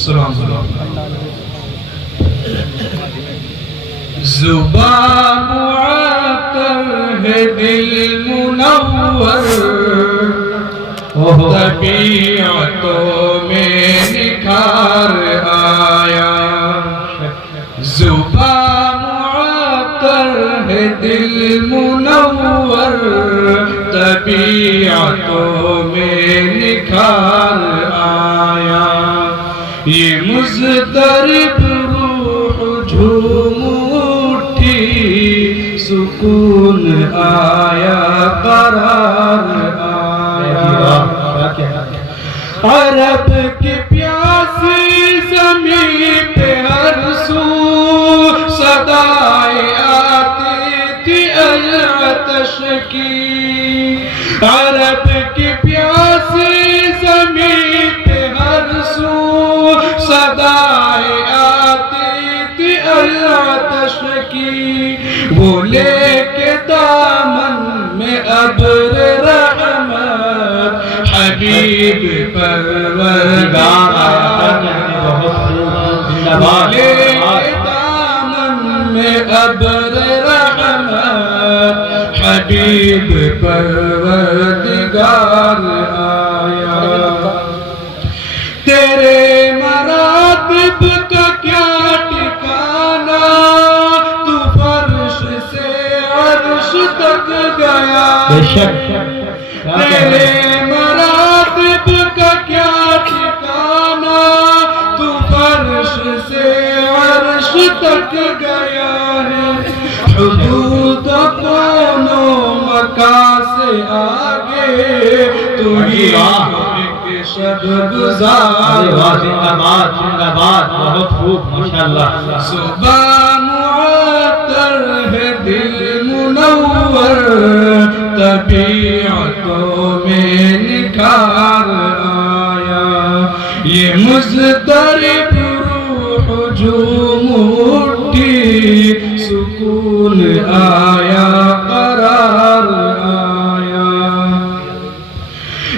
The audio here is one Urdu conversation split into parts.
سلام زبان معطر ہے دل منور طبیعتوں میں نکھار آیا زبان معطر ہے دل منور طبیعتوں میں نکھار آیا یہ مضطرب روح جھوم اٹھی سکون آیا قرار آیا عرب کی پیاسی زمین پہ ہر سو صدائیں آتی تھی العطش کی عرب کی پیاسی زمین پہ ہر سو صدائیں آتی تھی العطش کی وہ لے کے دامن میں ابر رحمت حبیب پروردگار وہ لے کے دامن میں ابر رحمت حبیب پروردگار آیا تیرے مراتب کا کیا ٹھکانا تو فرش سے عرش تک گیا تیرے مراتب کا کیا ٹھکانا تو فرش سے عرش تک گیا ہے حدود کون و مکان سے آگے تو ہی شب گزار بہت خوب ماشاءاللہ زبان معطر ہے دل منور طبیعتوں میں نکھار آیا یہ مضطرب روح جھوم اٹھی سکون آیا قرار آیا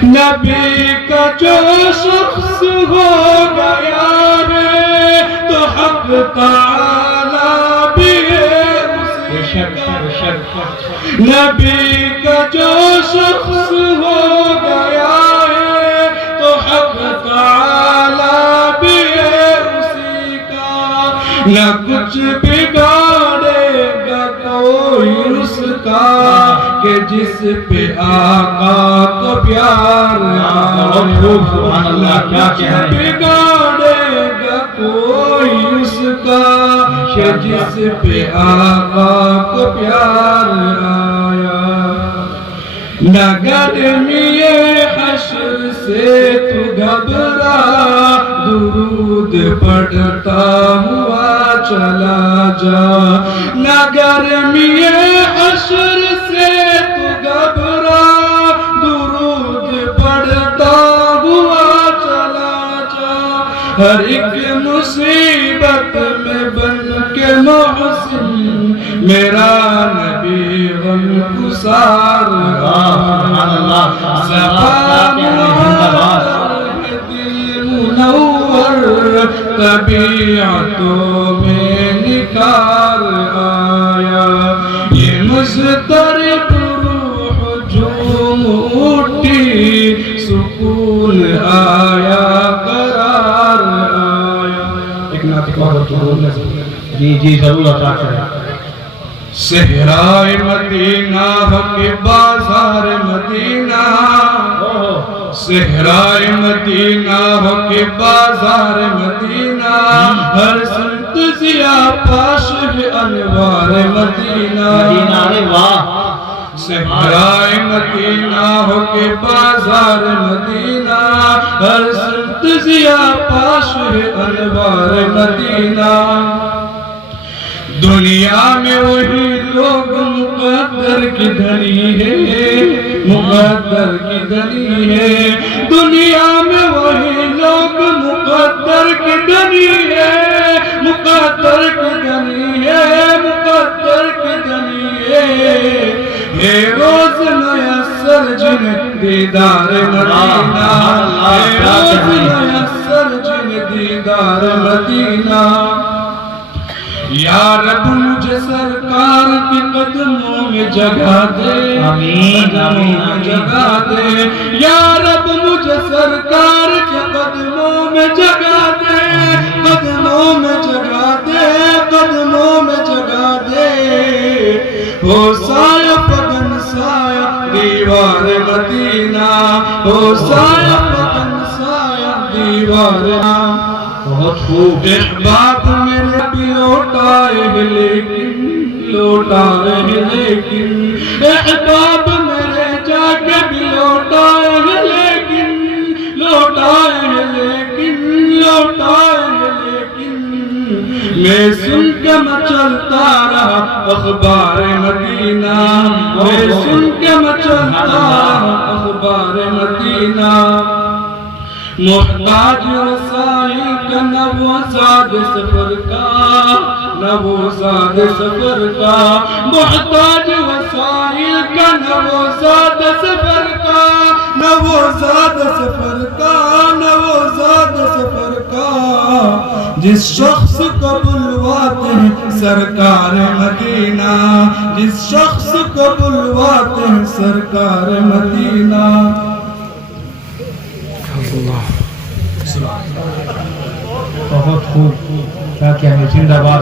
نبی کا جو شخص ہو گیا ہے تو حق تعالی بھی ہے اسی کا نبی کا جو شخص ہو گیا ہے تو حق تعالی بھی ہے اسی کا نہ کچھ بگاڑے گا کوئی اس کا کہ جس پہ آقا کو پیار بگاڑے گا کوئی اس کا کہ جس پہ آقا کو پیار آیا نہ گرمی حشر سے تو گھبرا درود پڑھتا ہوا چلا جا نہ گرمی حشر سے تو گھبرا درود پڑھتا ہوا چلا جا ہر ایک مصیبت میں بن کے محسن میرا نبی غم گسار زبان دل منور طبیعتوں میں نکھار آیا یہ مضطرب روح جھوم اٹھی سکون آیا قرار آیا ایک نعت جی ضرور عطا کریں صحرائے مدینہ ہو کے بازار مدینہ صحرائے مدینہ ہو کے بازار مدینہ ہر سمت ضیاء پاش ہے انوار مدینہ صحرائے مدینہ ہو کے بازار مدینہ ہر سمت ضیاء پاش ہے انوار مدینہ دنیا میں وہی لوگ مقدر کی دھنی ہے مقدر کی دھنی ہے دنیا میں وہی لوگ مقدر کی دھنی ہے مقدر کی دھنی ہے مقدر کی دھنی ہے یہ روز میسر جن دیدار مدینہ یہ روز میسر جن دیدار دیدار مدینہ یا رب مجھے سرکار کے قدموں میں جگہ دے آمین قدموں میں جگہ دے یا رب مجھے سرکار کے قدموں میں جگہ دے قدموں میں جگہ دے قدموں میں جگہ دے ہو سایہ پگن سایہ دیوار مدینہ ہو سایہ پگن سایہ دیوار بہت خوب احباب میرے بھی لوٹائے لیکن احباب میرے جا کے بھی لوٹائے لیکن میں سن کے میں چلتا رہا اخبار مدینہ میں سن کے میں چلتا رہا اخبار مدینہ محتاج وسائل کا نہ وہ زاد سفر کا نہ وہ زاد سفر کا محتاج وسائل کا نہ وہ زاد سفر کا نہ وہ زاد سفر کا نہ وہ زاد سفر کا جس شخص کو بلواتے ہیں سرکار مدینہ جس شخص کو بلواتے ہیں سرکار مدینہ بہت خوب کیا زندہ باد